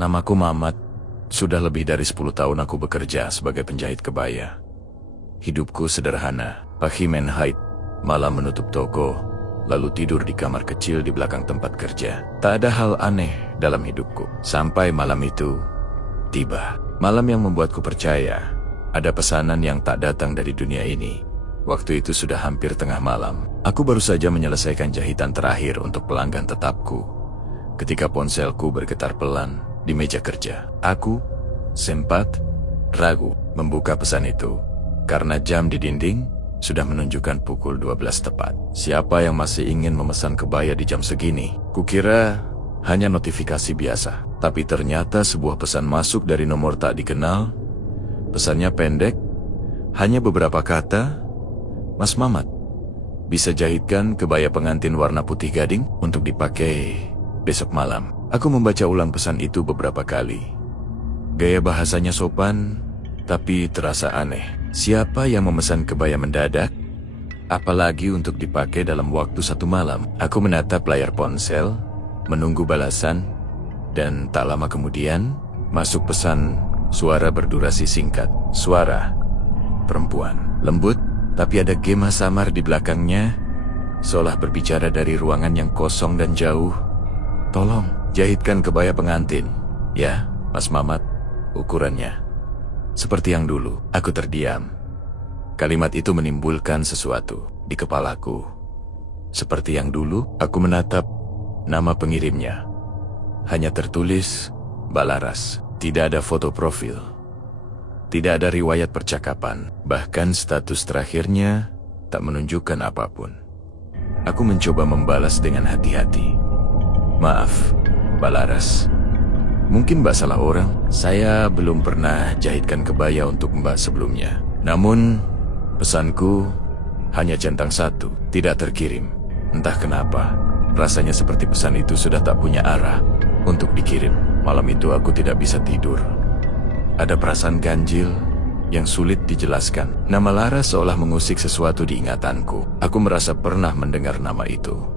Namaku Mamat. Sudah lebih dari 10 tahun aku bekerja sebagai penjahit kebaya. Hidupku sederhana, pagi main haid, malam menutup toko, lalu tidur di kamar kecil di belakang tempat kerja. Tak ada hal aneh dalam hidupku. Sampai malam itu tiba. Malam yang membuatku percaya ada pesanan yang tak datang dari dunia ini. Waktu itu sudah hampir tengah malam. Aku baru saja menyelesaikan jahitan terakhir untuk pelanggan tetapku, ketika ponselku bergetar pelan di meja kerja. Aku sempat ragu membuka pesan itu, karena jam di dinding sudah menunjukkan pukul 12 tepat. Siapa yang masih ingin memesan kebaya di jam segini? Kukira hanya notifikasi biasa, tapi ternyata sebuah pesan masuk dari nomor tak dikenal. Pesannya pendek, hanya beberapa kata. Mas Mamat, bisa jahitkan kebaya pengantin warna putih gading untuk dipakai besok malam. Aku membaca ulang pesan itu beberapa kali. Gaya bahasanya sopan, tapi terasa aneh. Siapa yang memesan kebaya mendadak? Apalagi untuk dipakai dalam waktu 1 malam. Aku menatap layar ponsel, menunggu balasan, dan tak lama kemudian, masuk pesan suara berdurasi singkat. Suara perempuan, lembut, tapi ada gema samar di belakangnya, seolah berbicara dari ruangan yang kosong dan jauh. Tolong, jahitkan kebaya pengantin. Ya, Mas Mamat, ukurannya seperti yang dulu. Aku terdiam. Kalimat itu menimbulkan sesuatu di kepalaku. Seperti yang dulu, aku menatap nama pengirimnya. Hanya tertulis Balaras. Tidak ada foto profil. Tidak ada riwayat percakapan. Bahkan status terakhirnya tak menunjukkan apapun. Aku mencoba membalas dengan hati-hati. Maaf, Balaras. Mungkin Mbak salah orang. Saya belum pernah jahitkan kebaya untuk Mbak sebelumnya. Namun, pesanku hanya centang 1, tidak terkirim. Entah kenapa, rasanya seperti pesan itu sudah tak punya arah untuk dikirim. Malam itu aku tidak bisa tidur. Ada perasaan ganjil yang sulit dijelaskan. Nama Laras seolah mengusik sesuatu di ingatanku. Aku merasa pernah mendengar nama itu.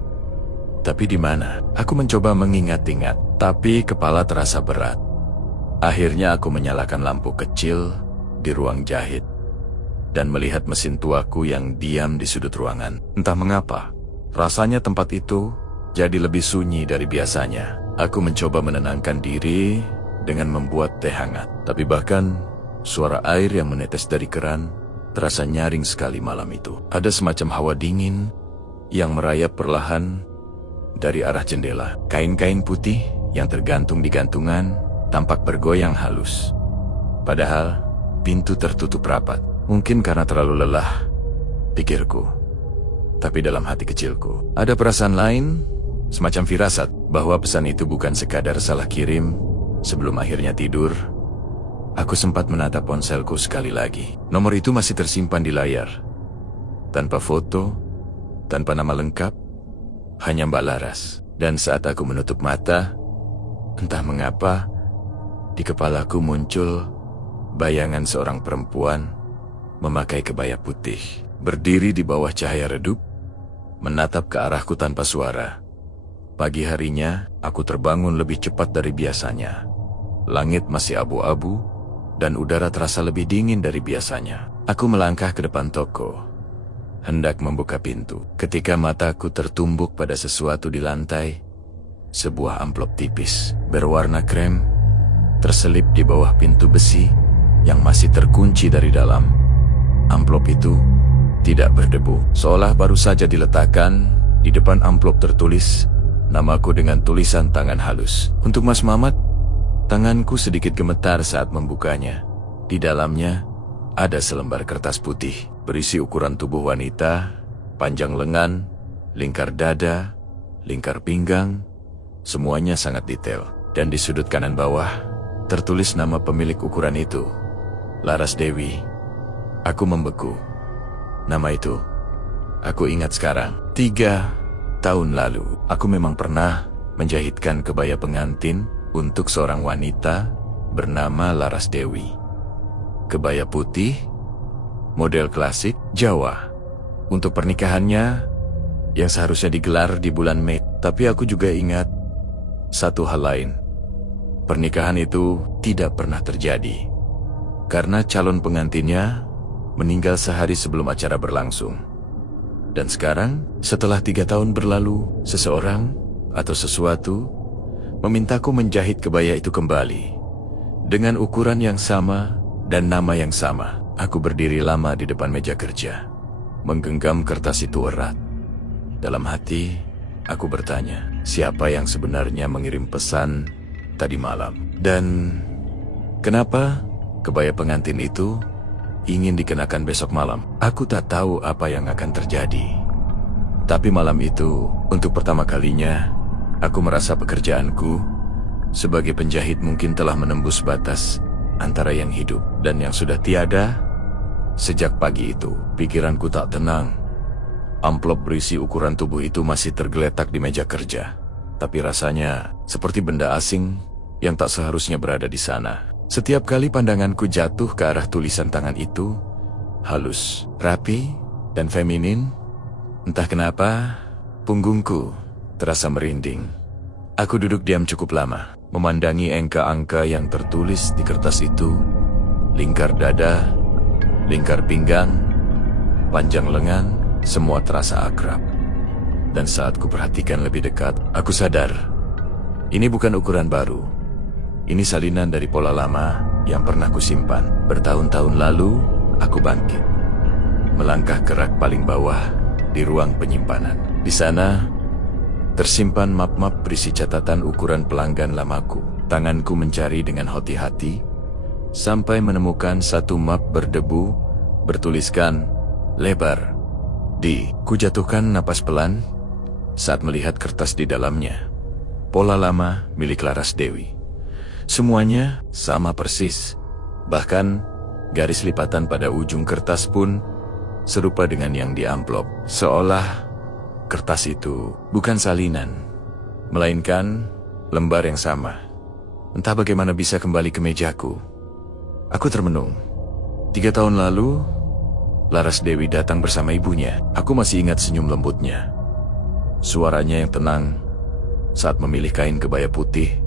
Tapi di mana? Aku mencoba mengingat-ingat, tapi kepala terasa berat. Akhirnya aku menyalakan lampu kecil di ruang jahit dan melihat mesin tuaku yang diam di sudut ruangan. Entah mengapa, rasanya tempat itu jadi lebih sunyi dari biasanya. Aku mencoba menenangkan diri dengan membuat teh hangat. Tapi bahkan suara air yang menetes dari keran terasa nyaring sekali malam itu. Ada semacam hawa dingin yang merayap perlahan dari arah jendela. Kain-kain putih yang tergantung di gantungan tampak bergoyang halus. Padahal pintu tertutup rapat. Mungkin karena terlalu lelah, pikirku. Tapi dalam hati kecilku ada perasaan lain, semacam firasat bahwa pesan itu bukan sekadar salah kirim. Sebelum akhirnya tidur, aku sempat menatap ponselku sekali lagi. Nomor itu masih tersimpan di layar. Tanpa foto, tanpa nama lengkap, hanya Mbak Laras. Dan saat aku menutup mata, entah mengapa, di kepalaku muncul bayangan seorang perempuan memakai kebaya putih, berdiri di bawah cahaya redup, menatap ke arahku tanpa suara. Pagi harinya, aku terbangun lebih cepat dari biasanya. Langit masih abu-abu, dan udara terasa lebih dingin dari biasanya. Aku melangkah ke depan toko, hendak membuka pintu, ketika mataku tertumbuk pada sesuatu di lantai. Sebuah amplop tipis, berwarna krem, terselip di bawah pintu besi yang masih terkunci dari dalam. Amplop itu tidak berdebu, seolah baru saja diletakkan. Di depan amplop tertulis namaku dengan tulisan tangan halus. Untuk Mas Mamat. Tanganku sedikit gemetar saat membukanya. Di dalamnya ada selembar kertas putih berisi ukuran tubuh wanita, panjang lengan, lingkar dada, lingkar pinggang. Semuanya sangat detail. Dan di sudut kanan bawah tertulis nama pemilik ukuran itu, Laras Dewi. Aku membeku. Nama itu aku ingat sekarang. 3 tahun lalu aku memang pernah menjahitkan kebaya pengantin untuk seorang wanita bernama Laras Dewi. Kebaya putih, model klasik Jawa, untuk pernikahannya yang seharusnya digelar di bulan Mei. Tapi aku juga ingat satu hal lain. pernikahan itu tidak pernah terjadi. Karena calon pengantinnya meninggal sehari sebelum acara berlangsung. Dan sekarang, setelah 3 tahun berlalu, seseorang atau sesuatu memintaku menjahit kebaya itu kembali. Dengan ukuran yang sama dan nama yang sama. Aku berdiri lama di depan meja kerja, menggenggam kertas itu erat. Dalam hati, aku bertanya, siapa yang sebenarnya mengirim pesan tadi malam? Dan kenapa kebaya pengantin itu ingin dikenakan besok malam? Aku tak tahu apa yang akan terjadi. Tapi malam itu, untuk pertama kalinya, aku merasa pekerjaanku sebagai penjahit mungkin telah menembus batas antara yang hidup dan yang sudah tiada. Sejak pagi itu, pikiranku tak tenang. Amplop berisi ukuran tubuh itu masih tergeletak di meja kerja. Tapi rasanya seperti benda asing yang tak seharusnya berada di sana. Setiap kali pandanganku jatuh ke arah tulisan tangan itu, halus, rapi, dan feminin, entah kenapa, punggungku terasa merinding. Aku duduk diam cukup lama, memandangi angka-angka yang tertulis di kertas itu, lingkar dada, lingkar pinggang, panjang lengan, semua terasa akrab. Dan saat ku perhatikan lebih dekat, aku sadar, ini bukan ukuran baru. Ini salinan dari pola lama yang pernah kusimpan. Bertahun-tahun lalu, aku bangkit, melangkah ke rak paling bawah di ruang penyimpanan. Di sana, tersimpan map-map berisi catatan ukuran pelanggan lamaku. Tanganku mencari dengan hati-hati, sampai menemukan satu map berdebu, bertuliskan lebar D. Ku jatuhkan napas pelan saat melihat kertas di dalamnya. Pola lama milik Laras Dewi. Semuanya sama persis. Bahkan garis lipatan pada ujung kertas pun serupa dengan yang di amplop. Seolah kertas itu bukan salinan, melainkan lembar yang sama. Entah bagaimana bisa kembali ke mejaku. Aku termenung. 3 tahun lalu, Laras Dewi datang bersama ibunya. Aku masih ingat senyum lembutnya. Suaranya yang tenang saat memilih kain kebaya putih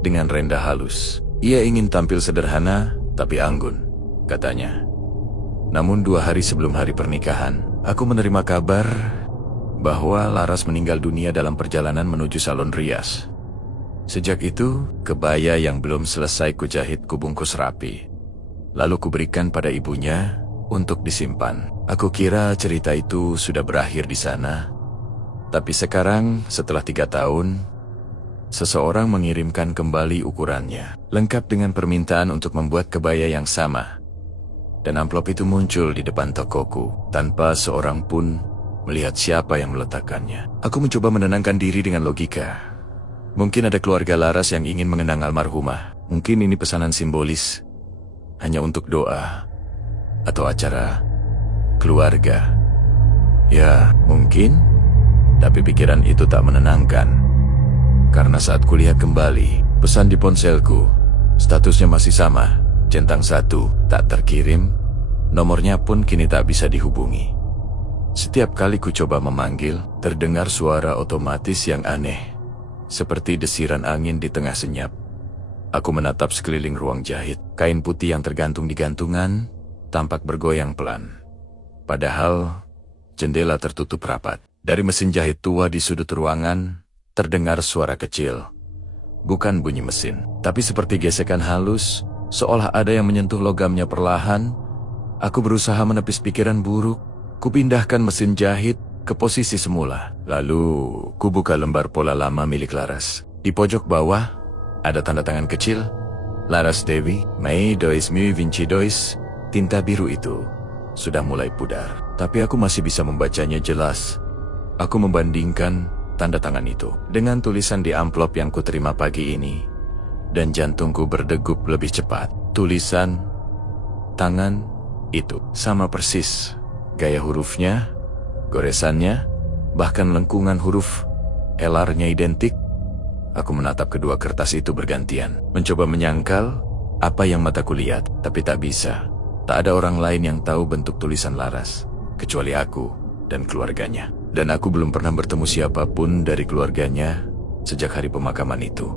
dengan renda halus. Ia ingin tampil sederhana, tapi anggun, katanya. Namun 2 hari sebelum hari pernikahan, aku menerima kabar bahwa Laras meninggal dunia dalam perjalanan menuju salon rias. Sejak itu, kebaya yang belum selesai kujahit kubungkus rapi. Lalu kuberikan pada ibunya untuk disimpan. Aku kira cerita itu sudah berakhir di sana. Tapi sekarang, setelah 3 tahun, seseorang mengirimkan kembali ukurannya, lengkap dengan permintaan untuk membuat kebaya yang sama. Dan amplop itu muncul di depan tokoku, tanpa seorang pun melihat siapa yang meletakkannya. Aku mencoba menenangkan diri dengan logika. Mungkin ada keluarga Laras yang ingin mengenang almarhumah. Mungkin ini pesanan simbolis, hanya untuk doa, atau acara keluarga. Ya, mungkin, tapi pikiran itu tak menenangkan. Karena saat kulihat kembali, pesan di ponselku, statusnya masih sama, centang 1, tak terkirim, nomornya pun kini tak bisa dihubungi. Setiap kali ku coba memanggil, terdengar suara otomatis yang aneh, seperti desiran angin di tengah senyap. Aku menatap sekeliling ruang jahit. Kain putih yang tergantung di gantungan tampak bergoyang pelan. Padahal jendela tertutup rapat. Dari mesin jahit tua di sudut ruangan terdengar suara kecil. Bukan bunyi mesin, tapi seperti gesekan halus, seolah ada yang menyentuh logamnya perlahan. Aku berusaha menepis pikiran buruk. Kupindahkan mesin jahit ke posisi semula. Lalu, ku buka lembar pola lama milik Laras. Di pojok bawah, ada tanda tangan kecil. Laras Dewi, Mei 2022. Tinta biru itu sudah mulai pudar. Tapi aku masih bisa membacanya jelas. Aku membandingkan tanda tangan itu dengan tulisan di amplop yang kuterima pagi ini. Dan jantungku berdegup lebih cepat. Tulisan tangan itu sama persis. Gaya hurufnya, goresannya, bahkan lengkungan huruf L-nya identik. Aku menatap kedua kertas itu bergantian, mencoba menyangkal apa yang mataku lihat, tapi tak bisa. Tak ada orang lain yang tahu bentuk tulisan Laras, kecuali aku dan keluarganya. Dan aku belum pernah bertemu siapapun dari keluarganya sejak hari pemakaman itu.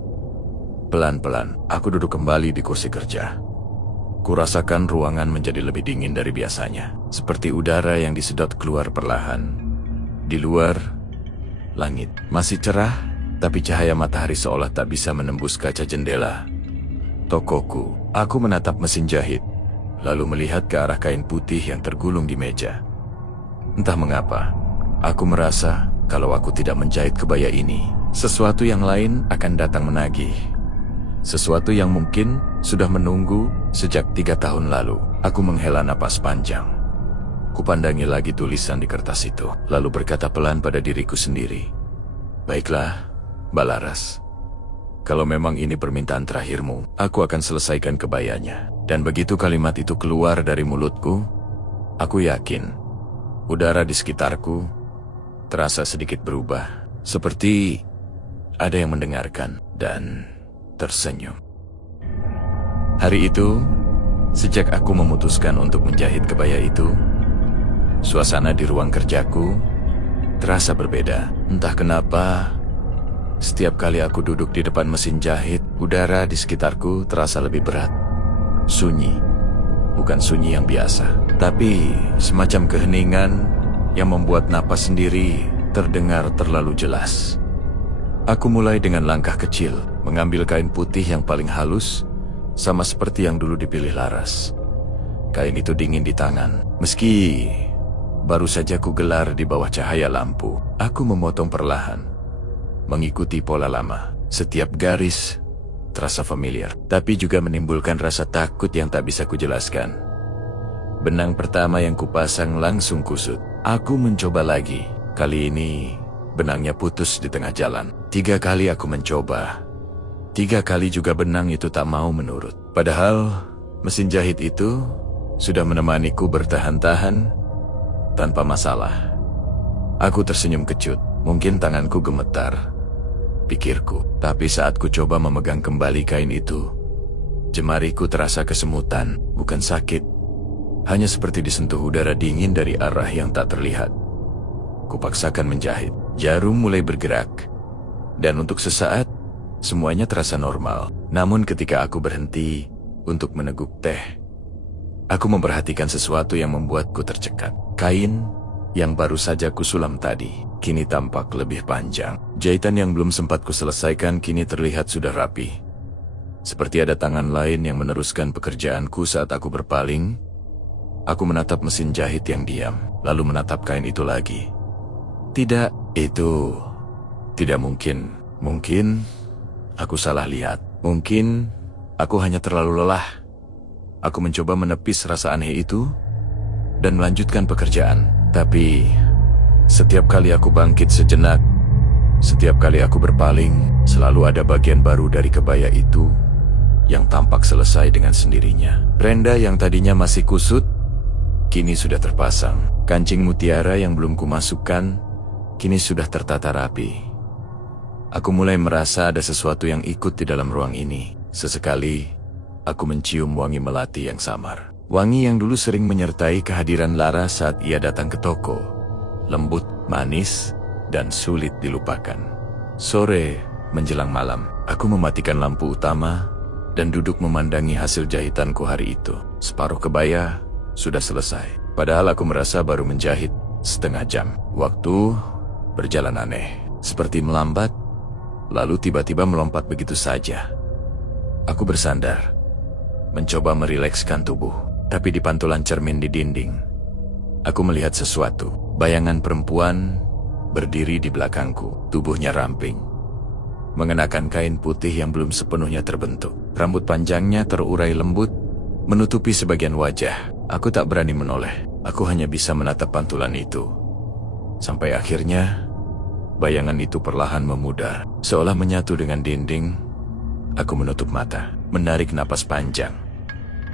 Pelan-pelan, aku duduk kembali di kursi kerja. Kurasakan ruangan menjadi lebih dingin dari biasanya, seperti udara yang disedot keluar perlahan. Di luar, langit masih cerah, tapi cahaya matahari seolah tak bisa menembus kaca jendela tokoku. Aku menatap mesin jahit, lalu melihat ke arah kain putih yang tergulung di meja. Entah mengapa, aku merasa kalau aku tidak menjahit kebaya ini, sesuatu yang lain akan datang menagih. Sesuatu yang mungkin sudah menunggu sejak 3 tahun lalu. Aku menghela napas panjang. Kupandangi lagi tulisan di kertas itu, lalu berkata pelan pada diriku sendiri. Baiklah, Mbak Laras. Kalau memang ini permintaan terakhirmu, aku akan selesaikan kebayanya. Dan begitu kalimat itu keluar dari mulutku, aku yakin udara di sekitarku terasa sedikit berubah. Seperti ada yang mendengarkan dan tersenyum. Hari itu, sejak aku memutuskan untuk menjahit kebaya itu, suasana di ruang kerjaku terasa berbeda. Entah kenapa, setiap kali aku duduk di depan mesin jahit, udara di sekitarku terasa lebih berat. Sunyi. Bukan sunyi yang biasa, tapi semacam keheningan yang membuat napas sendiri terdengar terlalu jelas. Aku mulai dengan langkah kecil, mengambil kain putih yang paling halus, sama seperti yang dulu dipilih Laras. Kain itu dingin di tangan, meski baru saja ku gelar di bawah cahaya lampu. Aku memotong perlahan, mengikuti pola lama. Setiap garis terasa familiar, tapi juga menimbulkan rasa takut yang tak bisa kujelaskan. Benang pertama yang kupasang langsung kusut. Aku mencoba lagi. Kali ini benangnya putus di tengah jalan. 3 kali aku mencoba. 3 kali juga benang itu tak mau menurut. Padahal mesin jahit itu sudah menemaniku bertahan-tahan tanpa masalah. Aku tersenyum kecut. Mungkin tanganku gemetar, pikirku. Tapi saat ku coba memegang kembali kain itu, jemariku terasa kesemutan, bukan sakit. Hanya seperti disentuh udara dingin dari arah yang tak terlihat. Kupaksakan menjahit. Jarum mulai bergerak. Dan untuk sesaat, semuanya terasa normal. Namun ketika aku berhenti untuk meneguk teh, aku memperhatikan sesuatu yang membuatku tercekat. Kain yang baru saja kusulam tadi, kini tampak lebih panjang. Jahitan yang belum sempat kuselesaikan kini terlihat sudah rapi. Seperti ada tangan lain yang meneruskan pekerjaanku. Saat aku berpaling, aku menatap mesin jahit yang diam, lalu menatap kain itu lagi. Tidak, itu tidak mungkin. Mungkin aku salah lihat. Mungkin aku hanya terlalu lelah. Aku mencoba menepis rasa aneh itu dan melanjutkan pekerjaan. Tapi setiap kali aku bangkit sejenak, setiap kali aku berpaling, selalu ada bagian baru dari kebaya itu yang tampak selesai dengan sendirinya. Renda yang tadinya masih kusut, kini sudah terpasang. Kancing mutiara yang belum kumasukkan, kini sudah tertata rapi. Aku mulai merasa ada sesuatu yang ikut di dalam ruang ini. Sesekali, aku mencium wangi melati yang samar. Wangi yang dulu sering menyertai kehadiran Lara saat ia datang ke toko. Lembut, manis, dan sulit dilupakan. Sore menjelang malam, aku mematikan lampu utama dan duduk memandangi hasil jahitanku hari itu. Separuh kebaya sudah selesai. Padahal aku merasa baru menjahit setengah jam. Waktu berjalan aneh, seperti melambat, lalu tiba-tiba melompat begitu saja. Aku bersandar, mencoba merilekskan tubuh, tapi di pantulan cermin di dinding, aku melihat sesuatu. Bayangan perempuan berdiri di belakangku, tubuhnya ramping, mengenakan kain putih yang belum sepenuhnya terbentuk. Rambut panjangnya terurai lembut, menutupi sebagian wajah. Aku tak berani menoleh, aku hanya bisa menatap pantulan itu. Sampai akhirnya, bayangan itu perlahan memudar, seolah menyatu dengan dinding. Aku menutup mata, menarik napas panjang.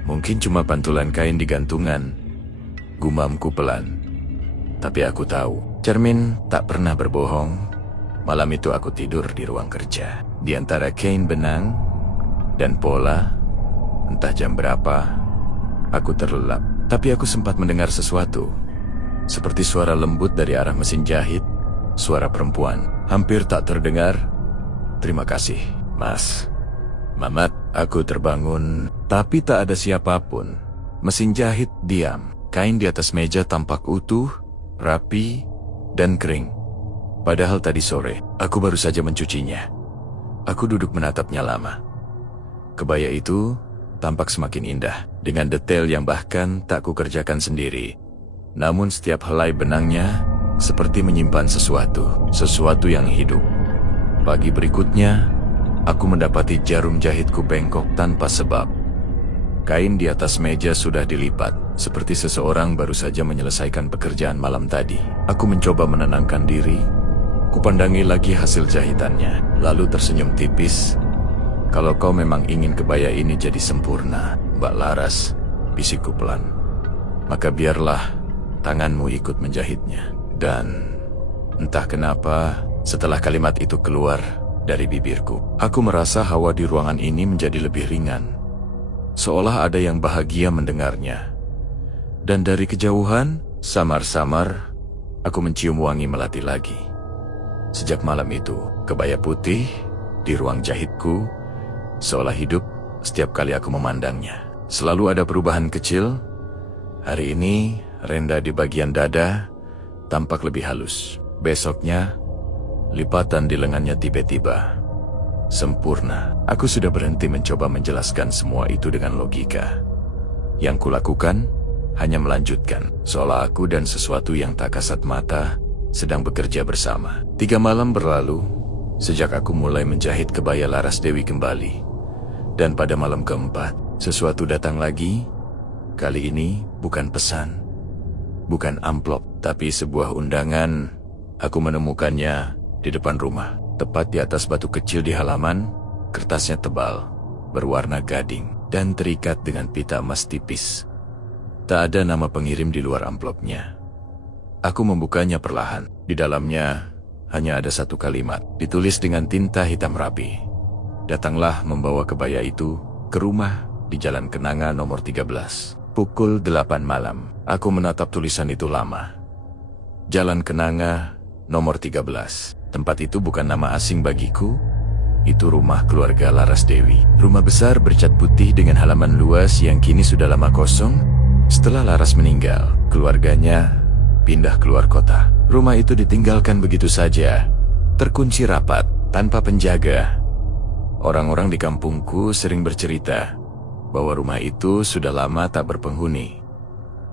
Mungkin cuma pantulan kain di gantungan, gumamku pelan. Tapi aku tahu, cermin tak pernah berbohong. Malam itu aku tidur di ruang kerja. Di antara kain benang dan pola, entah jam berapa, aku terlelap. Tapi aku sempat mendengar sesuatu, seperti suara lembut dari arah mesin jahit. Suara perempuan, hampir tak terdengar. "Terima kasih, Mas." Mamat, aku terbangun, tapi tak ada siapapun. Mesin jahit diam. Kain di atas meja tampak utuh, rapi, dan kering. Padahal tadi sore, aku baru saja mencucinya. Aku duduk menatapnya lama. Kebaya itu tampak semakin indah, dengan detail yang bahkan tak kukerjakan sendiri. Namun setiap helai benangnya seperti menyimpan sesuatu yang hidup. Pagi berikutnya, aku mendapati jarum jahitku bengkok tanpa sebab. Kain di atas meja sudah dilipat, seperti seseorang baru saja menyelesaikan pekerjaan malam tadi. Aku mencoba menenangkan diri. Kupandangi lagi hasil jahitannya, lalu tersenyum tipis. Kalau kau memang ingin kebaya ini jadi sempurna, Mbak Laras, bisikku pelan, maka biarlah tanganmu ikut menjahitnya. Dan entah kenapa, setelah kalimat itu keluar dari bibirku, aku merasa hawa di ruangan ini menjadi lebih ringan. Seolah ada yang bahagia mendengarnya. Dan dari kejauhan, samar-samar, aku mencium wangi melati lagi. Sejak malam itu, kebaya putih di ruang jahitku seolah hidup setiap kali aku memandangnya. Selalu ada perubahan kecil. Hari ini, renda di bagian dada tampak lebih halus. Besoknya, lipatan di lengannya tiba-tiba sempurna. Aku sudah berhenti mencoba menjelaskan semua itu dengan logika. Yang kulakukan hanya melanjutkan, seolah aku dan sesuatu yang tak kasat mata sedang bekerja bersama. 3 malam berlalu sejak aku mulai menjahit kebaya Laras Dewi kembali. Dan pada malam keempat, sesuatu datang lagi. Kali ini bukan pesan, bukan amplop, tapi sebuah undangan. Aku menemukannya di depan rumah, tepat di atas batu kecil di halaman. Kertasnya tebal, berwarna gading, dan terikat dengan pita emas tipis. Tak ada nama pengirim di luar amplopnya. Aku membukanya perlahan. Di dalamnya hanya ada satu kalimat, ditulis dengan tinta hitam rapi. Datanglah membawa kebaya itu ke rumah di Jalan Kenanga nomor 13. Pukul 8 malam. Aku menatap tulisan itu lama. Jalan Kenanga nomor 13. Tempat itu bukan nama asing bagiku. Itu rumah keluarga Laras Dewi. Rumah besar bercat putih dengan halaman luas yang kini sudah lama kosong. Setelah Laras meninggal, keluarganya pindah keluar kota. Rumah itu ditinggalkan begitu saja, terkunci rapat, tanpa penjaga. Orang-orang di kampungku sering bercerita bahwa rumah itu sudah lama tak berpenghuni.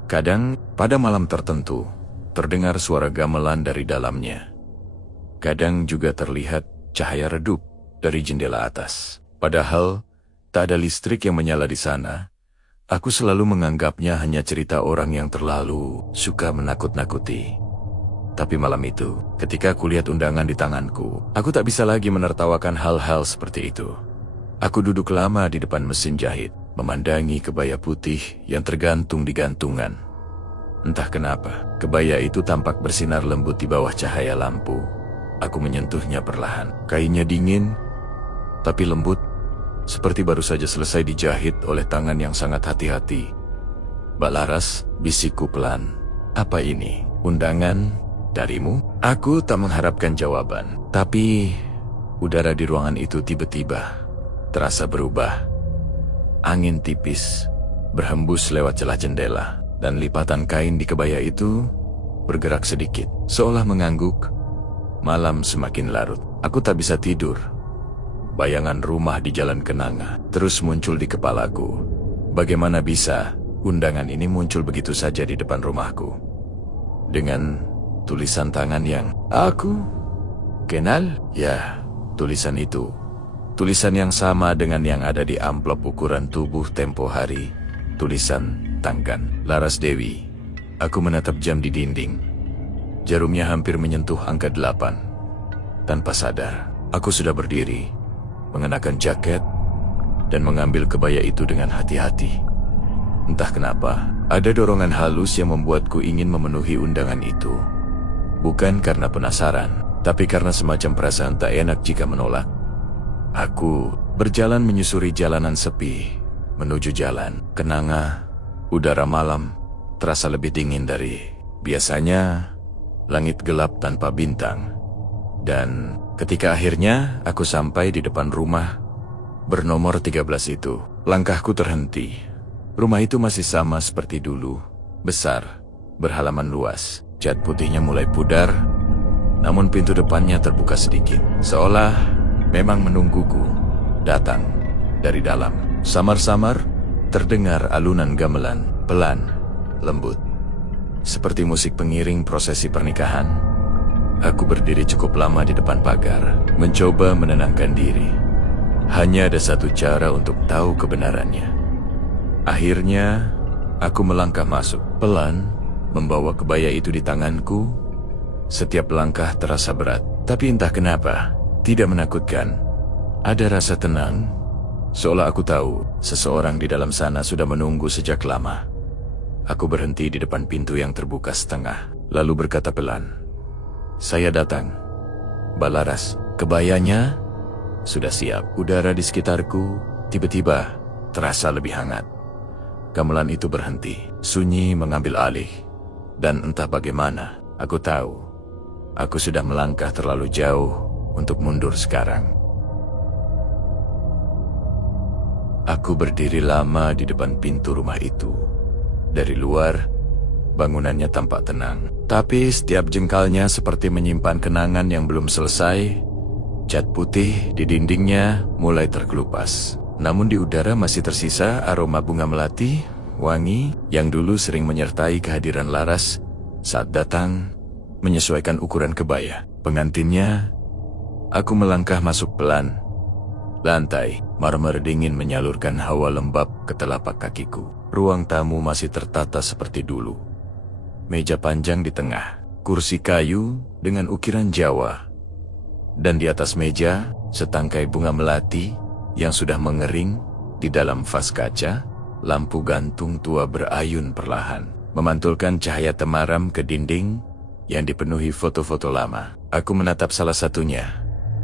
Kadang, pada malam tertentu, terdengar suara gamelan dari dalamnya. Kadang juga terlihat cahaya redup dari jendela atas. Padahal, tak ada listrik yang menyala di sana. Aku selalu menganggapnya hanya cerita orang yang terlalu suka menakut-nakuti. Tapi malam itu, ketika aku lihat undangan di tanganku, aku tak bisa lagi menertawakan hal-hal seperti itu. Aku duduk lama di depan mesin jahit, memandangi kebaya putih yang tergantung di gantungan. Entah kenapa, kebaya itu tampak bersinar lembut di bawah cahaya lampu. Aku menyentuhnya perlahan. Kainnya dingin, tapi lembut, seperti baru saja selesai dijahit oleh tangan yang sangat hati-hati. "Mbak Laras," bisikku pelan. "Apa ini? Undangan darimu?" Aku tak mengharapkan jawaban, tapi udara di ruangan itu tiba-tiba terasa berubah. Angin tipis berhembus lewat celah jendela, dan lipatan kain di kebaya itu bergerak sedikit, seolah mengangguk. Malam semakin larut. Aku tak bisa tidur. Bayangan rumah di Jalan Kenanga terus muncul di kepalaku. Bagaimana bisa undangan ini muncul begitu saja di depan rumahku? Dengan tulisan tangan yang aku kenal? Ya, tulisan itu. Tulisan yang sama dengan yang ada di amplop ukuran tubuh tempo hari. Tulisan Tanggan, Laras Dewi. Aku menatap jam di dinding. Jarumnya hampir menyentuh angka 8. Tanpa sadar, aku sudah berdiri, mengenakan jaket, dan mengambil kebaya itu dengan hati-hati. Entah kenapa, ada dorongan halus yang membuatku ingin memenuhi undangan itu. Bukan karena penasaran, tapi karena semacam perasaan tak enak jika menolak. Aku berjalan menyusuri jalanan sepi, menuju Jalan Kenanga. Udara malam terasa lebih dingin dari biasanya. Langit gelap tanpa bintang. Dan ketika akhirnya aku sampai di depan rumah, Bernomor 13 itu, langkahku terhenti. Rumah itu masih sama seperti dulu, besar, berhalaman luas. Cat putihnya mulai pudar, namun pintu depannya terbuka sedikit, seolah memang menungguku datang dari dalam. Samar-samar terdengar alunan gamelan, pelan, lembut, seperti musik pengiring prosesi pernikahan. Aku berdiri cukup lama di depan pagar, mencoba menenangkan diri. Hanya ada satu cara untuk tahu kebenarannya. Akhirnya, aku melangkah masuk, pelan, membawa kebaya itu di tanganku. Setiap langkah terasa berat, tapi entah kenapa, tidak menakutkan. Ada rasa tenang, seolah aku tahu seseorang di dalam sana sudah menunggu sejak lama. Aku berhenti di depan pintu yang terbuka setengah, lalu berkata pelan, "Saya datang, Mbak Laras." Kebayanya sudah siap. Udara di sekitarku tiba-tiba terasa lebih hangat. Gamelan itu berhenti, sunyi mengambil alih. Dan entah bagaimana, aku tahu, aku sudah melangkah terlalu jauh untuk mundur sekarang. Aku berdiri lama di depan pintu rumah itu. Dari luar, bangunannya tampak tenang. Tapi setiap jengkalnya seperti menyimpan kenangan yang belum selesai. Cat putih di dindingnya mulai terkelupas. Namun di udara masih tersisa aroma bunga melati, wangi, yang dulu sering menyertai kehadiran Laras saat datang menyesuaikan ukuran kebaya pengantinnya. Aku melangkah masuk pelan. Lantai marmer dingin menyalurkan hawa lembab ke telapak kakiku. Ruang tamu masih tertata seperti dulu. Meja panjang di tengah, kursi kayu dengan ukiran Jawa. Dan di atas meja, setangkai bunga melati yang sudah mengering di dalam vas kaca. Lampu gantung tua berayun perlahan, memantulkan cahaya temaram ke dinding yang dipenuhi foto-foto lama. Aku menatap salah satunya,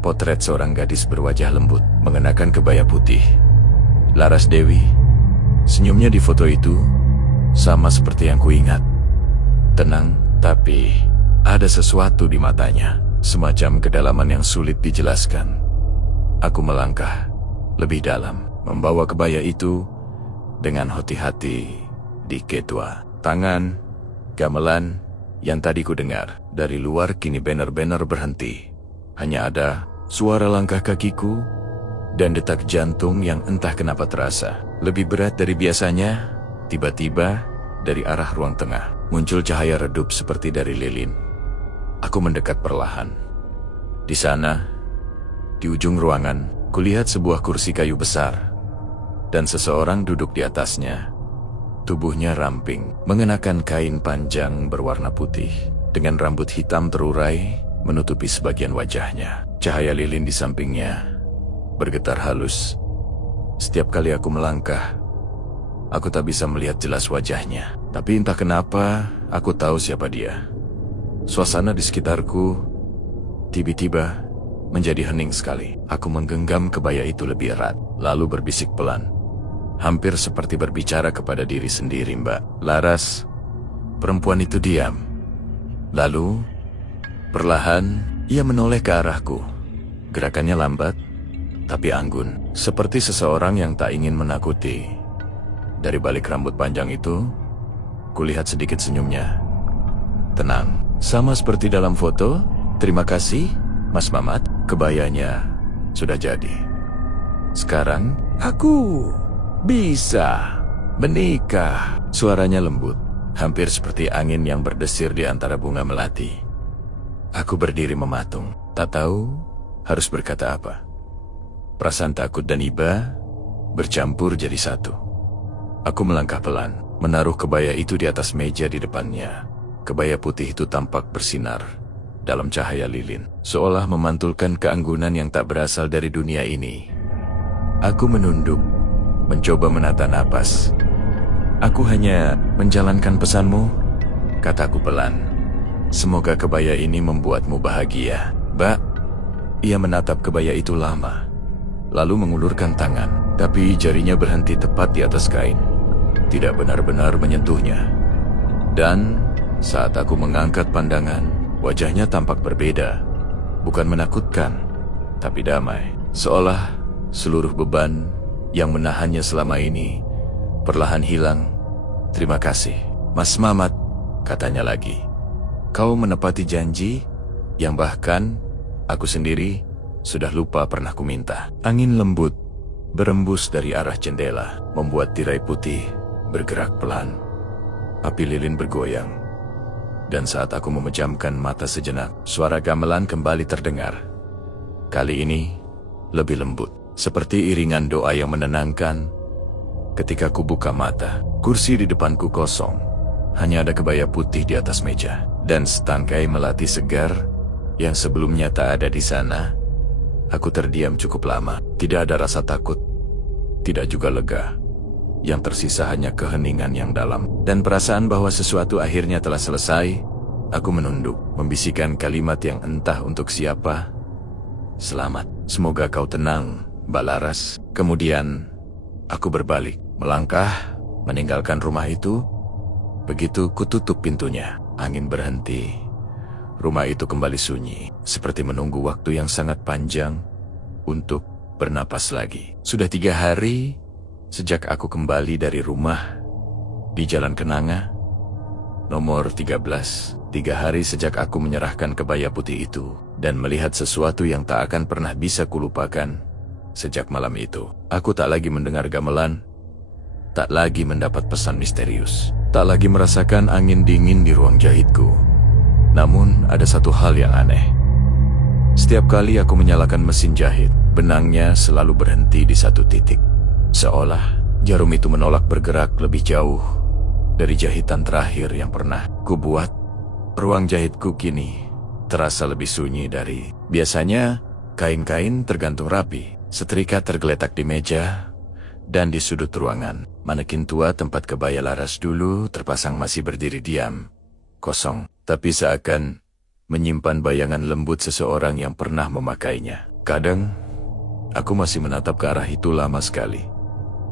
potret seorang gadis berwajah lembut, mengenakan kebaya putih. Laras Dewi. Senyumnya di foto itu sama seperti yang kuingat. Tenang, tapi ada sesuatu di matanya, semacam kedalaman yang sulit dijelaskan. Aku melangkah lebih dalam, membawa kebaya itu dengan hati-hati di ketua. Tangan, gamelan yang tadi ku dengar dari luar kini benar-benar berhenti. Hanya ada suara langkah kakiku dan detak jantung yang entah kenapa terasa lebih berat dari biasanya. Tiba-tiba dari arah ruang tengah muncul cahaya redup seperti dari lilin. Aku mendekat perlahan. Di sana, di ujung ruangan, kulihat sebuah kursi kayu besar dan seseorang duduk di atasnya. Tubuhnya ramping, mengenakan kain panjang berwarna putih, dengan rambut hitam terurai menutupi sebagian wajahnya. Cahaya lilin di sampingnya bergetar halus. Setiap kali aku melangkah, aku tak bisa melihat jelas wajahnya. Tapi entah kenapa, aku tahu siapa dia. Suasana di sekitarku tiba-tiba menjadi hening sekali. Aku menggenggam kebaya itu lebih erat, lalu berbisik pelan. Hampir seperti berbicara kepada diri sendiri, "Mbak Laras." Perempuan itu diam. Lalu, perlahan, ia menoleh ke arahku. Gerakannya lambat, tapi anggun. Seperti seseorang yang tak ingin menakuti. Dari balik rambut panjang itu, kulihat sedikit senyumnya. Tenang, sama seperti dalam foto. "Terima kasih, Mas Mamat. Kebayanya sudah jadi. Sekarang, aku bisa menikah." Suaranya lembut, hampir seperti angin yang berdesir di antara bunga melati. Aku berdiri mematung, tak tahu harus berkata apa. Perasaan takut dan iba bercampur jadi satu. Aku melangkah pelan, menaruh kebaya itu di atas meja di depannya. Kebaya putih itu tampak bersinar dalam cahaya lilin, seolah memantulkan keanggunan yang tak berasal dari dunia ini. Aku menunduk, mencoba menata napas. "Aku hanya menjalankan pesanmu," kataku pelan. "Semoga kebaya ini membuatmu bahagia." "Mbak." Ia menatap kebaya itu lama, lalu mengulurkan tangan, tapi jarinya berhenti tepat di atas kain, tidak benar-benar menyentuhnya. Dan saat aku mengangkat pandangan, wajahnya tampak berbeda, bukan menakutkan, tapi damai, seolah Seluruh beban yang menahannya selama ini perlahan hilang. "Terima kasih, Mas Mamat," katanya lagi. "Kau menepati janji yang bahkan aku sendiri sudah lupa pernah kuminta." Angin lembut berembus dari arah jendela, membuat tirai putih bergerak pelan. Api lilin bergoyang. Dan saat aku memejamkan mata sejenak, suara gamelan kembali terdengar. Kali ini lebih lembut, seperti iringan doa yang menenangkan. Ketika ku buka mata, kursi di depanku kosong. Hanya ada kebaya putih di atas meja, dan setangkai melati segar yang sebelumnya tak ada di sana. Aku terdiam cukup lama. Tidak ada rasa takut, tidak juga lega. Yang tersisa hanya keheningan yang dalam, dan perasaan bahwa sesuatu akhirnya telah selesai. Aku menunduk, membisikkan kalimat yang entah untuk siapa. "Selamat, semoga kau tenang, Mbak Laras." Kemudian, aku berbalik, melangkah, meninggalkan rumah itu. Begitu kututup pintunya, angin berhenti. Rumah itu kembali sunyi, seperti menunggu waktu yang sangat panjang untuk bernapas lagi. Sudah 3 hari sejak aku kembali dari rumah di Jalan Kenanga, nomor 13. 3 hari sejak aku menyerahkan kebaya putih itu dan melihat sesuatu yang tak akan pernah bisa kulupakan. Sejak malam itu, aku tak lagi mendengar gamelan, tak lagi mendapat pesan misterius, tak lagi merasakan angin dingin di ruang jahitku. Namun ada satu hal yang aneh. Setiap kali aku menyalakan mesin jahit, benangnya selalu berhenti di satu titik. Seolah jarum itu menolak bergerak lebih jauh dari jahitan terakhir yang pernah kubuat. Ruang jahitku kini terasa lebih sunyi dari biasanya. Kain-kain tergantung rapi, setrika tergeletak di meja, dan di sudut ruangan, manekin tua tempat kebaya Laras dulu terpasang masih berdiri diam, kosong, tapi seakan menyimpan bayangan lembut seseorang yang pernah memakainya. Kadang, aku masih menatap ke arah itu lama sekali.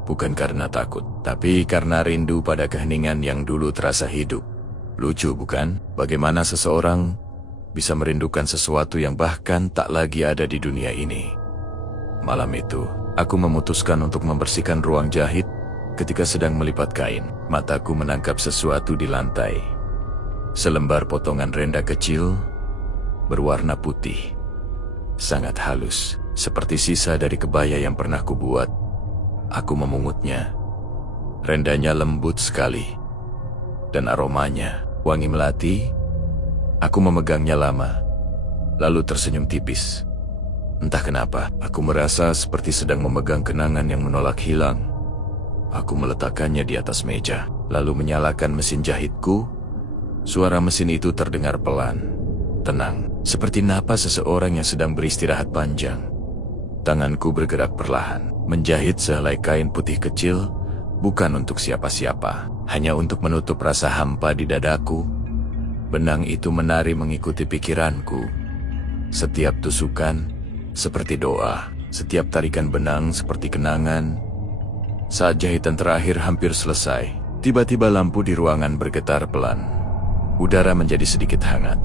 Bukan karena takut, tapi karena rindu pada keheningan yang dulu terasa hidup. Lucu bukan? Bagaimana seseorang bisa merindukan sesuatu yang bahkan tak lagi ada di dunia ini. Malam itu, aku memutuskan untuk membersihkan ruang jahit. Ketika sedang melipat kain, mataku menangkap sesuatu di lantai. Selembar potongan renda kecil berwarna putih, sangat halus, seperti sisa dari kebaya yang pernah kubuat. Aku memungutnya. Rendanya lembut sekali, dan aromanya wangi melati. Aku memegangnya lama, lalu tersenyum tipis. Entah kenapa, aku merasa seperti sedang memegang kenangan yang menolak hilang. Aku meletakkannya di atas meja, lalu menyalakan mesin jahitku. Suara mesin itu terdengar pelan, tenang, seperti napas seseorang yang sedang beristirahat panjang. Tanganku bergerak perlahan, menjahit sehelai kain putih kecil, bukan untuk siapa-siapa, hanya untuk menutup rasa hampa di dadaku. Benang itu menari mengikuti pikiranku. Setiap tusukan seperti doa, setiap tarikan benang seperti kenangan. Saat jahitan terakhir hampir selesai, tiba-tiba lampu di ruangan bergetar pelan. Udara menjadi sedikit hangat.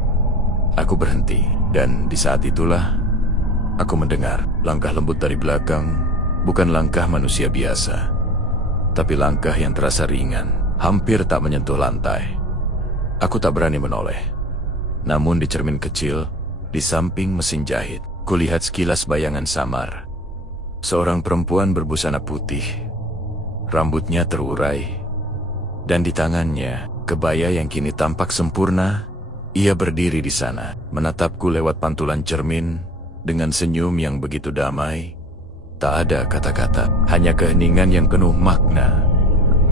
Aku berhenti, dan di saat itulah aku mendengar langkah lembut dari belakang. Bukan langkah manusia biasa, tapi langkah yang terasa ringan, hampir tak menyentuh lantai. Aku tak berani menoleh. Namun di cermin kecil, di samping mesin jahit, kulihat sekilas bayangan samar. Seorang perempuan berbusana putih, rambutnya terurai, dan di tangannya kebaya yang kini tampak sempurna. Ia berdiri di sana, menatapku lewat pantulan cermin dengan senyum yang begitu damai. Tak ada kata-kata, hanya keheningan yang penuh makna.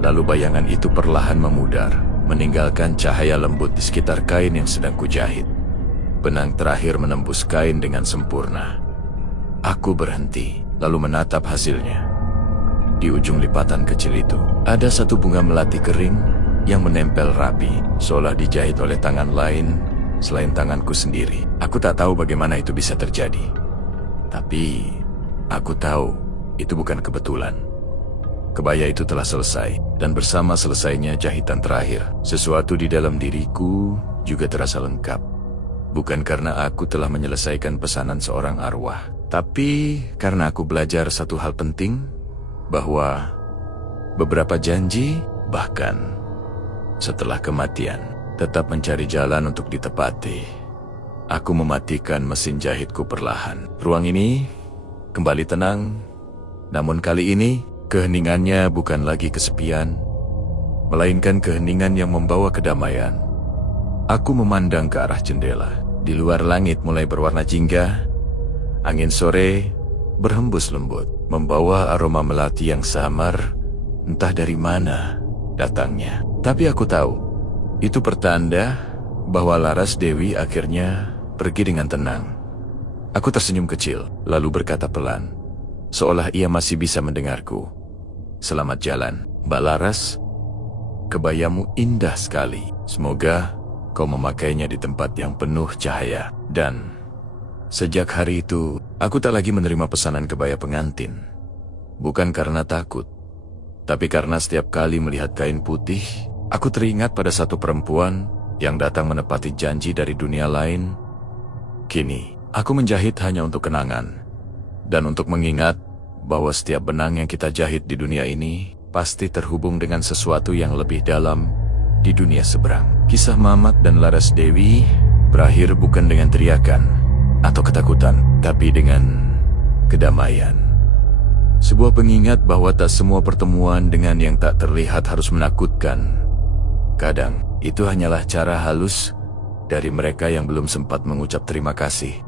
Lalu bayangan itu perlahan memudar, meninggalkan cahaya lembut di sekitar kain yang sedang kujahit. Benang terakhir menembus kain dengan sempurna. Aku berhenti, lalu menatap hasilnya. Di ujung lipatan kecil itu, ada satu bunga melati kering yang menempel rapi, seolah dijahit oleh tangan lain selain tanganku sendiri. Aku tak tahu bagaimana itu bisa terjadi. Tapi aku tahu itu bukan kebetulan. Kebaya itu telah selesai, dan bersama selesainya jahitan terakhir, sesuatu di dalam diriku juga terasa lengkap. Bukan karena aku telah menyelesaikan pesanan seorang arwah, tapi karena aku belajar satu hal penting, bahwa beberapa janji, bahkan setelah kematian, tetap mencari jalan untuk ditepati. Aku mematikan mesin jahitku perlahan. Ruang ini kembali tenang, namun kali ini keheningannya bukan lagi kesepian, melainkan keheningan yang membawa kedamaian. Aku memandang ke arah jendela. Di luar langit mulai berwarna jingga. Angin sore berhembus lembut, membawa aroma melati yang samar, entah dari mana datangnya. Tapi aku tahu, itu pertanda bahwa Laras Dewi akhirnya pergi dengan tenang. Aku tersenyum kecil, lalu berkata pelan, seolah ia masih bisa mendengarku. Selamat jalan, Mbak Laras. Kebayamu indah sekali. Semoga kau memakainya di tempat yang penuh cahaya. Dan sejak hari itu, aku tak lagi menerima pesanan kebaya pengantin. Bukan karena takut, tapi karena setiap kali melihat kain putih, aku teringat pada satu perempuan yang datang menepati janji dari dunia lain. Kini, aku menjahit hanya untuk kenangan, dan untuk mengingat bahwa setiap benang yang kita jahit di dunia ini pasti terhubung dengan sesuatu yang lebih dalam di dunia seberang. Kisah Mamat dan Laras Dewi berakhir bukan dengan teriakan atau ketakutan, tapi dengan kedamaian. Sebuah pengingat bahwa tak semua pertemuan dengan yang tak terlihat harus menakutkan. Kadang, itu hanyalah cara halus dari mereka yang belum sempat mengucap terima kasih.